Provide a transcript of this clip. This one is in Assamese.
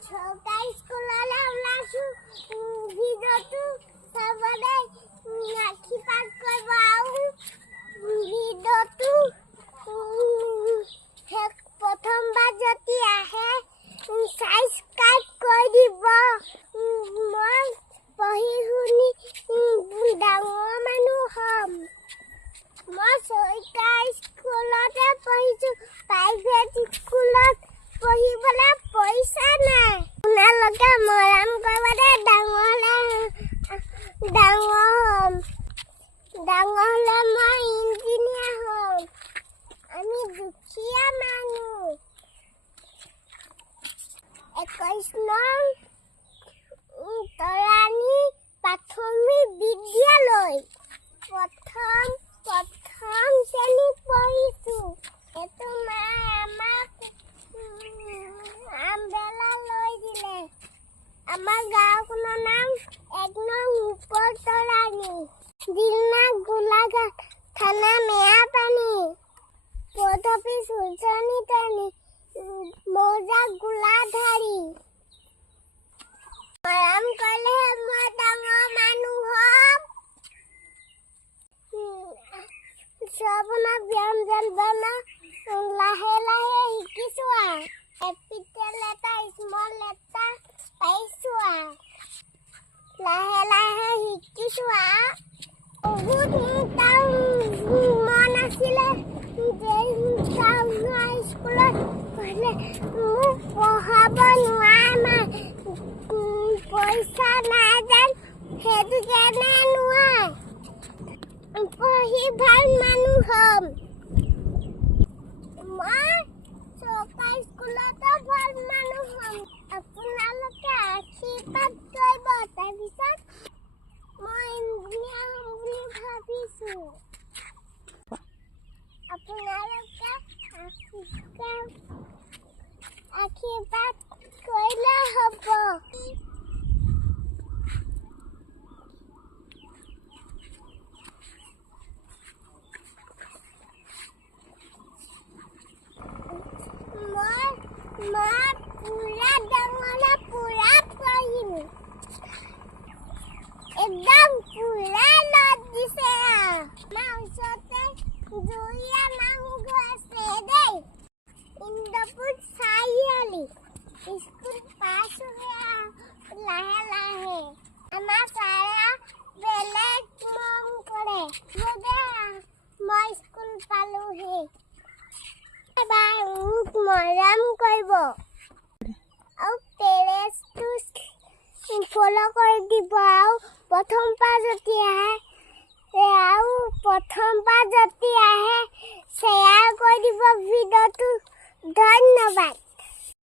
সৰকাৰি স্কুললে ওলাইছো ভিডিওটো চাবলৈ আখি পাক কৰিব আৰু ভিডিওটো প্ৰথমবাৰ যদি আহে সাবস্ক্ৰাইব কৰি দিব। মই পঢ়ি শুনি ডাঙৰ মানুহ হ'ম। মই চৰকাৰী স্কুলতে পঢ়িছোঁ, প্ৰাইভেট স্কুলত পঢ়িবলৈ পইচা নাই। আপোনালোকে মৰম কৰিব দেই, ডাঙৰ হ'ম। ডাঙৰ হ'লে মই ইঞ্জিনিয়াৰ হ'ম। আমি দুখীয়া মানুহ। 21 নং তৰাণী প্ৰাথমিক বিদ্যালয় প্ৰথম শ্ৰেণীত পঢ়িছোঁ। এইটো মায়ে আমাক আমবেলা লৈ দিলে। আমাৰ গাঁওখনৰ নাম 1 নং ওপৰ তৰাণী, জিলা গোলাঘাট, থানা মেয়াপানী, পোষ্ট অফিচ উজনিতনী, মৌজা গোলাধাৰী। মৰম কৰিলেহে মই ডাঙৰ মানুহ হ'ম। চবনা ব্যঞ্জন বনা লাহে লাহে শিকিছোঁ আৰু কেপিটেল লেটাৰ স্মল লেটাৰ পাইছোঁ আৰু লাহে লাহে শিকিছোঁ আৰু বহুত তাৰ মন আছিলে যে টাউনৰ স্কুলত পঢ়িলে মোক পঢ়াব নোৱাৰে, পইচা নাই যেন, সেইটো কাৰণে নোৱাৰে। পঢ়ি ভাল মানুহ হ'ম। মই চৰকাৰী স্কুলতো ভাল মানুহ হ'ম। আপোনালোকে আশীৰ্বাদ কৰিব। তাৰপিছত মই ইঞ্জিনিয়াৰ হ'ম বুলি ভাবিছোঁ। আপোনালোকে আশীৰ্বাদ কৰিলে হ'ব। মই পুৰা ডাঙৰ পুৰা পঢ়িম। একদম পুৰা লদ দিছে। আমাৰ ওচৰতে জুৰীয়া নামঘৰ আছে দেই, ইন্দ্ৰপুৰ চাৰিআলি। স্কুল পাছ হৈ লাহে লাহে আমাৰ ছাৰে বেলেগ মন কৰে। মই স্কুল পালোহি। মোক মৰম কৰিব আৰু পেৰেণ্টছটো ফ'ল' কৰি দিব। আৰু প্ৰথমবাৰ যদি আহে শ্বেয়াৰ কৰি দিব ভিডিঅ'টো। ধন্যবাদ।